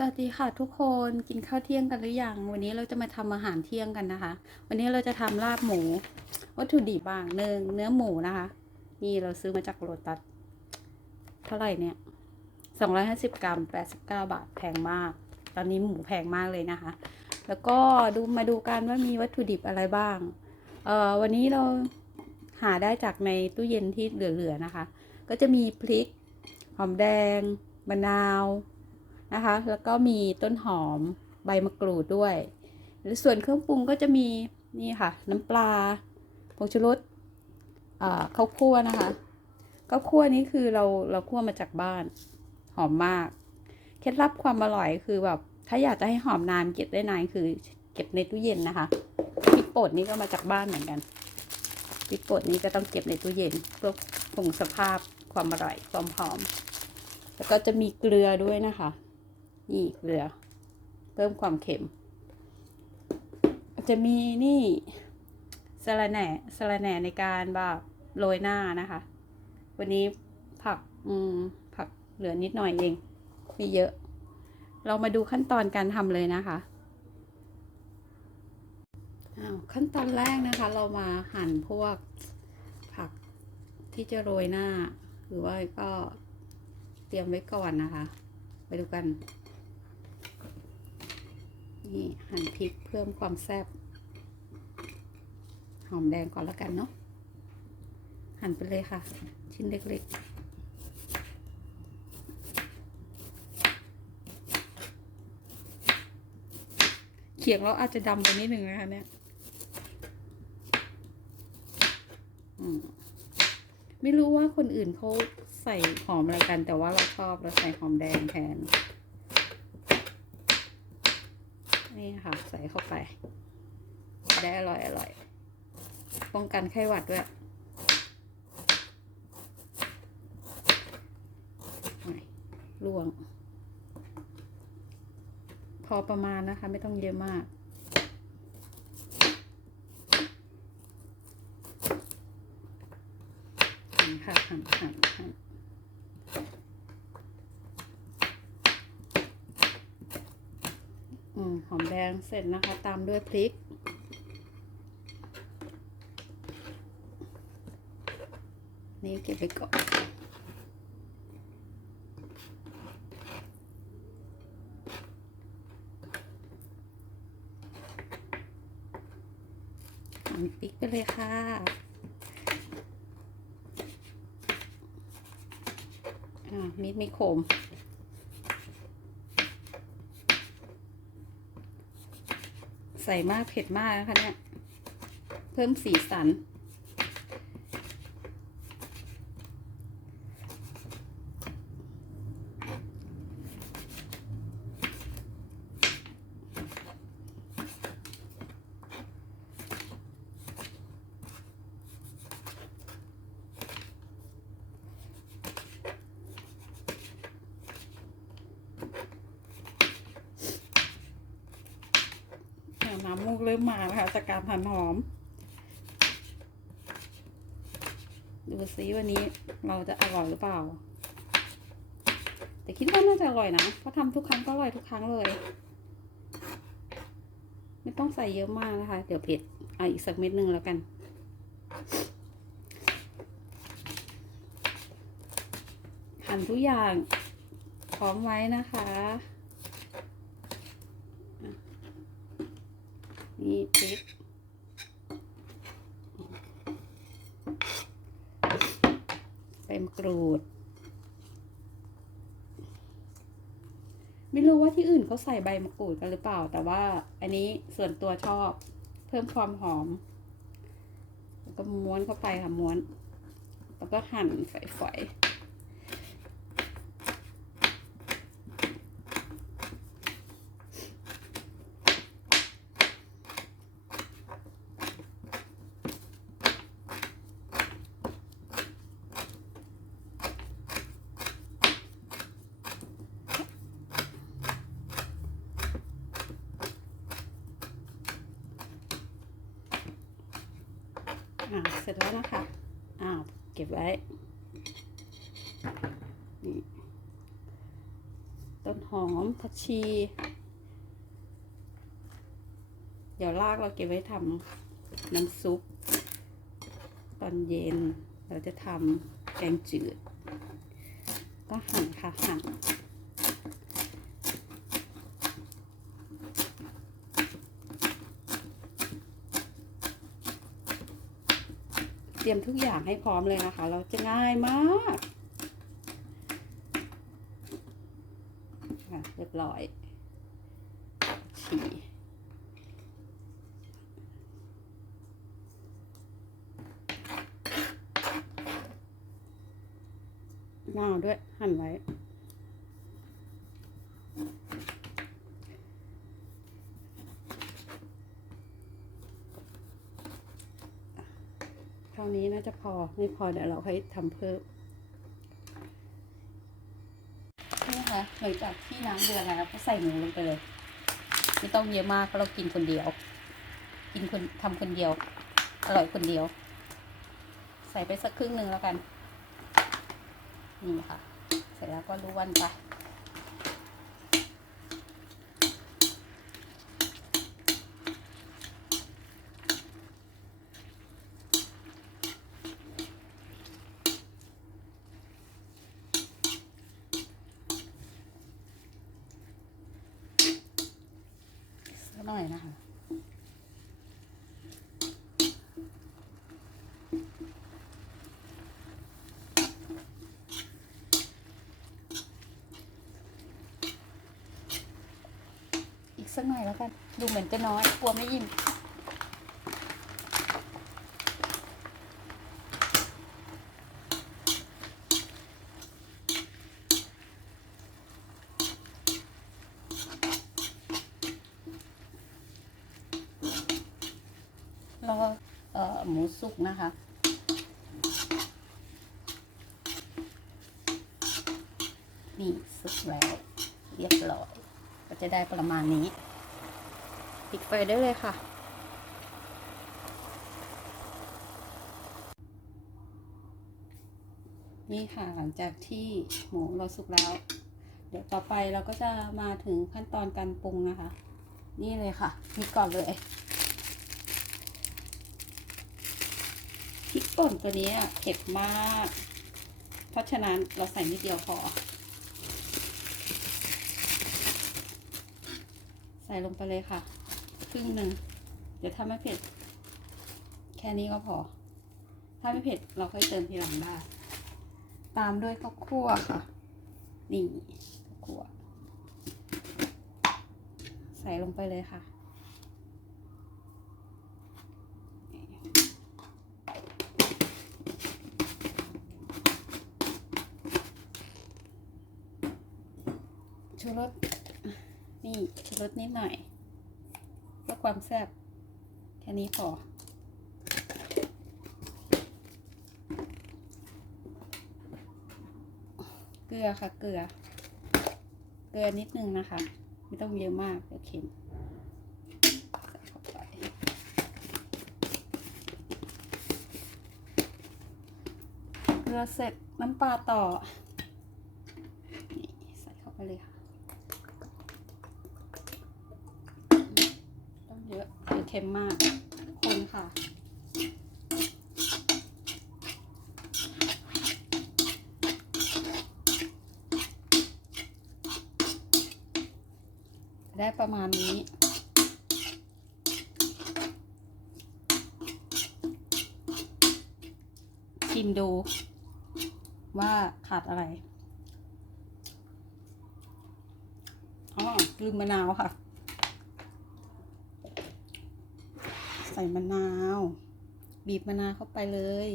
สวัสดีค่ะทุกคนกินข้าวเที่ยงกันหรือยังวันนี้เราจะมาทำอาหารเที่ยงกันนะคะ วันนี้เราจะทำลาบหมู วัตถุดิบบางเนื้อเนื้อหมูนะคะ นี่เราซื้อมาจากโลตัสเท่าไหร่เนี่ยสองร้อยห้าสิบกรัมแปดสิบเก้าบาทแพงมาก ตอนนี้หมูแพงมากเลยนะคะ แล้วก็ดูมาดูกันว่ามีวัตถุดิบอะไรบ้างเอ่อวันนี้เราหาได้จากในตู้เย็นที่เหลือๆนะคะ ก็จะมีพริกหอมแดงมะนาว นะคะ แล้วก็มีต้นหอมใบมะกรูดด้วยหรือส่วนเครื่องปรุงก็จะมีนี่ค่ะ น้ำปลาผงชูรสข้าวคั่วนะคะข้าวคั่วนี้คือเราเราคั่วมาจากบ้านหอมมาก เคล็ดลับความอร่อยคือแบบถ้าอยากจะให้หอมนานเก็บได้นานคือเก็บในตู้เย็นนะคะพริกป่นนี่ก็มาจากบ้านเหมือนกันพริกป่นนี้ก็ต้องเก็บในตู้เย็นเพื่อคงสภาพความอร่อยความหอม แล้วก็จะมีเกลือด้วยนะคะ นี่เกลือ เพิ่มความเค็ม จะมีนี่สะระแหน่สะระแหน่ในการแบบโรยหน้านะคะ วันนี้ผักอืมผักเหลือนิดหน่อยเองไม่เยอะ เรามาดูขั้นตอนการทำเลยนะคะอ้าวขั้นตอนแรกนะคะ เรามาหั่นพวกผักที่จะโรยหน้า หรือว่าก็เตรียมไว้ก่อนนะคะ ไปดูกัน นี่หั่นพริกเพิ่มความแซ่บหอมแดงก่อนแล้วกันเนาะหั่นไปเลยค่ะ ชิ้นเล็กๆเขียงเราอาจจะดำไปนิดหนึ่งนะคะเนี่ยไม่รู้ว่าคนอื่นเขาใส่หอมอะไรกัน แต่ว่าเราชอบเราใส่หอมแดงแทน นี่ค่ะ ใส่เข้าไป ได้อร่อยอร่อย ป้องกันไข้หวัดด้วยไม่ลวง พอประมาณนะคะ ไม่ต้องเยอะมากหั่ค่ะหั่นหั่น หอมแดงเสร็จนะคะ ตามด้วยพริก นี่เก็บไปก่อนหั่นพริกไปเลยค่ะอ่ามีดไม่คม ใส่มากเผ็ดมากนะคะเนี่ย เพิ่มสีสัน กเริ่มมาแล้วค่ะจากการหั่นหอม ดูซิวันนี้เราจะอร่อยหรือเปล่า แต่คิดว่าน่าจะอร่อยนะเพราะทำทุกครั้งก็อร่อยทุกครั้งเลย ไม่ต้องใส่เยอะมากนะคะ เดี๋ยวเผ็ดเอาอีกสักเม็ดหนึ่งแล้วกันหั่นทุกอย่างพร้อมไว้นะคะ นี่พริกใบมะกรูด ไม่รู้ว่าที่อื่นเขาใส่ใบมะกรูดกันหรือเปล่า แต่ว่าอันนี้ส่วนตัวชอบ เพิ่มความหอม แล้วก็ม้วนเข้าไปค่ะม้วน แล้วก็หั่นฝอยๆ อ่าเสร็จแล้วนะคะอ้าวเก็บไว้นี่ต้นหหอมผักชี เดี๋ยวลากเราเก็บไว้ทำน้ำซุป ตอนเย็นเราจะทำแกงจืด ก็หั่นค่ะหั่น รียมทุกอย่างให้พร้อมเลยนะคะ เราจะง่ายมากค่ะเรียบร้อยฉี่นาวด้วยหั่นไว้ เท่า นี้น่าจะพอไม่พอเดี๋ยวเราค่อยทำเพิ่มนี่นะคะหลังจากที่น้ำเดือดแล้วก็ใส่หมูลงไปเลย ไม่ต้องเยอะมากเพราะเรากินคนเดียว กินคนทำคนเดียว อร่อยคนเดียว ใส่ไปสักครึ่งหนึ่งแล้วกัน นี่ค่ะ เสร็จแล้วก็ล้วนไป สัก หน่อยนะคะอีกสักหน่อยแล้วกัน ดูเหมือนจะน้อยกลัวไม่อิ่ม รอเอ่อ หมูสุกนะคะ นี่สุกแล้วเรียบร้อย ก็จะได้ประมาณนี้ ปิดไฟได้เลยค่ะ นี่ค่ะหลังจากที่หมูเราสุกแล้ว เดี๋ยวต่อไปเราก็จะมาถึงขั้นตอนการปรุงนะคะ นี่เลยค่ะนี่ก่อนเลย พริกป่นตัวนี้เผ็ดมาก เพราะฉะนั้นเราใส่นิดเดียวพอ ใส่ลงไปเลยค่ะ ครึ่งหนึ่ง เดี๋ยวถ้าไม่เผ็ด แค่นี้ก็พอ ถ้าไม่เผ็ดเราค่อยเติมทีหลังได้ ตามด้วยข้าวคั่วค่ะ นี่ข้าวคั่ว ใส่ลงไปเลยค่ะ ชูรสนี่ชูรสนิดหน่อยเพื่อความแซ่บแค่นี้พอเกลือค่ะเกลือ เกลือนิดนึงนะคะ ไม่ต้องเยอะมากเดี๋ยวเค็มใส่เข้าไปเกลือเสร็จน้ำปลาต่อ นี่ใส่เข้าไปเลยค่ะ ต้อง เยอะเดี๋ยวเค็มมาก คนค่ะ ได้ประมาณนี้ชิมดูว่าขาดอะไร อ๋อลืมมะนาวค่ะ ส่มะนาว บีบมะนาวเข้าไปเลย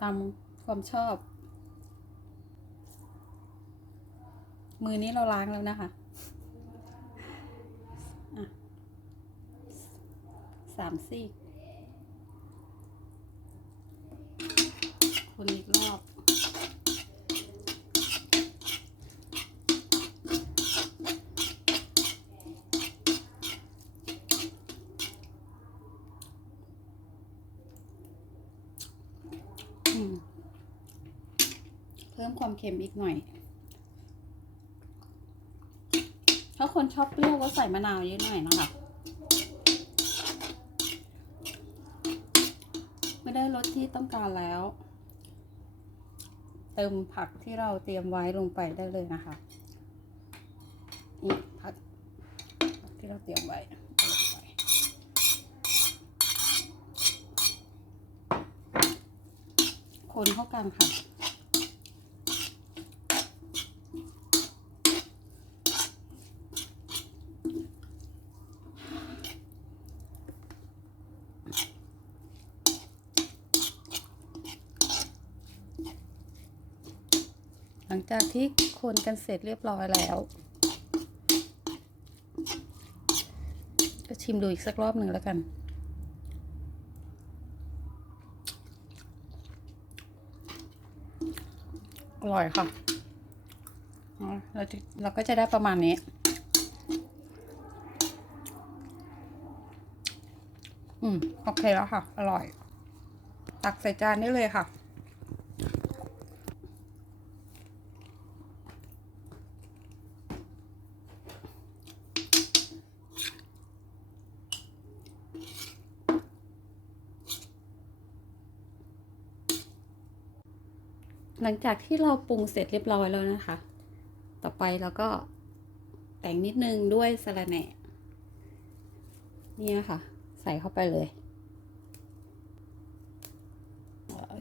ตามความชอบ มือนี้เราล้างแล้วนะคะอะสามซี่นอีกรอบ อืม พิ่มความ เค็มอีกหน่อย ถ้าคนชอบเปรี้ยวก็ใส่มะนาวเยอะหน่อยนะคะ ไม่ได้รสที่ต้องการแล้ว เติมผักที่เราเตรียมไว้ลงไปได้เลยนะคะนี่ผักผักที่เราเตรียมไว้คนเข้ากันค่ะ จากที่คนกันเสร็จเรียบร้อยแล้วก็ชิมดูอีกสักรอบหนึ่งแล้วกัน อร่อยค่ะเราจะเราก็จะได้ประมาณนี้ อืม โอเคแล้วค่ะ อร่อย ตักใส่จานได้เลยค่ะ หลังจากที่เราปรุงเสร็จเรียบร้อยแล้วนะคะ ต่อไปเราก็แต่งนิดนึงด้วยสะระแหน่เนี่ยค่ะ ใส่เข้าไปเลย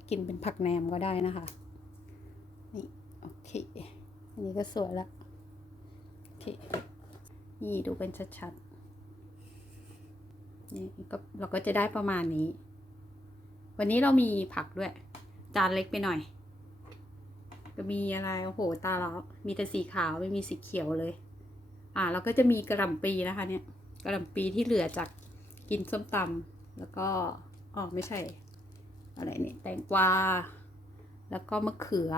เกินเป็นผักแหนมก็ได้นะคะ นี่โอเค อันนี้ก็สวยละโอเค นี่ดูเป็นชัดๆ นี่ก็เราก็จะได้ประมาณนี้ วันนี้เรามีผักด้วย จานเล็กไปหน่อย ก็มีอะไรโอ้โหตาเรามีแต่สีขาวไม่มีสีเขียวเลย อ่าเราก็จะมีกระหล่ำปีนะคะเนี่ยกระหล่ำปีที่เหลือจากกินส้มตำแล้วก็อ๋อไม่ใช่ อะไรเนี่ยแตงกวาแล้วก็มะเขือ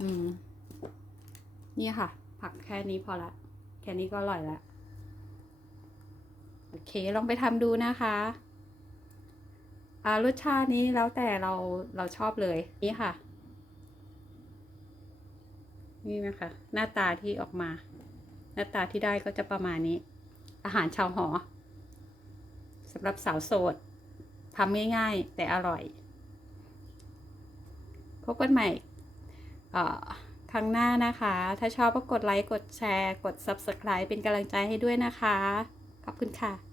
อืม นี่ค่ะ ผักแค่นี้พอละ แค่นี้ก็อร่อยละ โอเค ลองไปทำดูนะคะอ่ารสชาตินี้แล้วแต่เราเราชอบเลย นี่ค่ะ นี่นะคะ หน้าตาที่ออกมา หน้าตาที่ได้ก็จะประมาณนี้ อาหารชาวหอสำหรับสาวโสดทำง่ายๆ แต่อร่อย พบกันใหม่ครั้งหน้านะคะ ถ้าชอบก็กดไลค์ กดแชร์ กด Subscribe เป็นกำลังใจให้ด้วยนะคะ ขอบคุณค่ะ